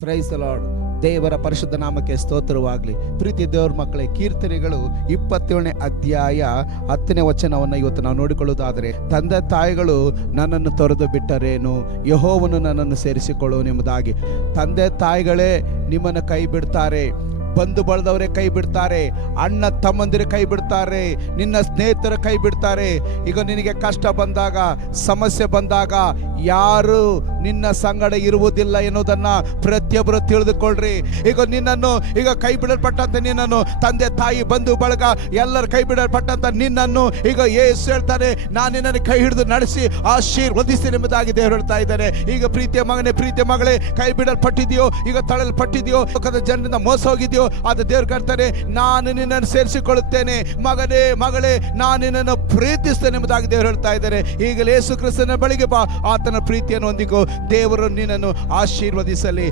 Praise the lord. ದೇವರ ಪರಿಶುದ್ಧ ನಾಮಕ್ಕೆ ಸ್ತೋತ್ರವಾಗಲಿ. ಪ್ರೀತಿ ದೇವರ ಮಕ್ಕಳೇ, ಕೀರ್ತನೆಗಳು 27ನೇ ಅಧ್ಯಾಯ 10ನೇ ವಚನವನ್ನು ಇವತ್ತು ನಾವು ನೋಡಿಕೊಳ್ಳುವುದಾದರೆ, ತಂದೆ ತಾಯಿಗಳು ನನ್ನನ್ನು ತೊರೆದು ಬಿಟ್ಟರೇನು, ಯೆಹೋವನು ನನ್ನನ್ನು ಸೇರಿಸಿಕೊಳ್ಳುವನೆಂಬುದಾಗಿ. ತಂದೆ ತಾಯಿಗಳೇ ನಿಮ್ಮನ್ನು ಕೈ ಬಿಡ್ತಾರೆ, ಬಂಧು ಬಳದವರೇ ಕೈ ಬಿಡ್ತಾರೆ, ಅಣ್ಣ ತಮ್ಮಂದಿರೇ ಕೈ ಬಿಡ್ತಾರೆ, ನಿನ್ನ ಸ್ನೇಹಿತರ ಕೈ ಬಿಡ್ತಾರೆ. ಈಗ ನಿನಗೆ ಕಷ್ಟ ಬಂದಾಗ, ಸಮಸ್ಯೆ ಬಂದಾಗ ಯಾರು ನಿನ್ನ ಸಂಗಡ ಇರುವುದಿಲ್ಲ ಎನ್ನುವುದನ್ನು ಪ್ರತಿಯೊಬ್ಬರು ತಿಳಿದುಕೊಳ್ಳ್ರಿ. ಈಗ ನಿನ್ನನ್ನು, ಈಗ ಕೈ ಬಿಡಲ್ಪಟ್ಟಂತ ನಿನ್ನನ್ನು, ತಂದೆ ತಾಯಿ ಬಂಧು ಬಳಗ ಎಲ್ಲರೂ ಕೈ ಬಿಡಲ್ಪಟ್ಟಂತ ನಿನ್ನನ್ನು ಈಗ ಯೇಸು ಹೇಳ್ತಾರೆ, ನಾನು ನಿನ್ನನ್ನು ಕೈ ಹಿಡಿದು ನಡೆಸಿ ಆಶೀರ್ವದಿಸಿ ಎಂಬುದಾಗಿ ದೇವರು ಹೇಳ್ತಾ ಇದ್ದಾರೆ. ಈಗ ಪ್ರೀತಿಯ ಮಗನೇ, ಪ್ರೀತಿಯ ಮಗಳೇ, ಕೈ ಬಿಡಲ್ಪಟ್ಟಿದೆಯೋ, ಈಗ ತಳ್ಳಲ್ಪಟ್ಟಿದೆಯೋ, ಲೋಕದ ಜನರಿಂದ ಮೋಸ ಹೋಗಿದೆಯೋ, ಅದು ದೇವರು ಹೇಳ್ತಾರೆ, ನಾನು ನಿನ್ನನ್ನು ಸೇರಿಸಿಕೊಳ್ಳುತ್ತೇನೆ. ಮಗನೇ, ಮಗಳೇ, ನಾನು ನಿನ್ನನ್ನು ಪ್ರೀತಿಸ್ತೇನೆ ಎಂಬುದಾಗಿ ದೇವರು ಹೇಳ್ತಾ ಇದ್ದಾರೆ. ಈಗಲೇ ಯೇಸು ಕ್ರಿಸ್ತನ ಬಳಿಗೆ ಬಾ, ಆತನ ಪ್ರೀತಿಯನ್ನು ಹೊಂದಿಕೋ. ದೇವರು ನಿನ್ನನ್ನು ಆಶೀರ್ವದಿಸಲಿ.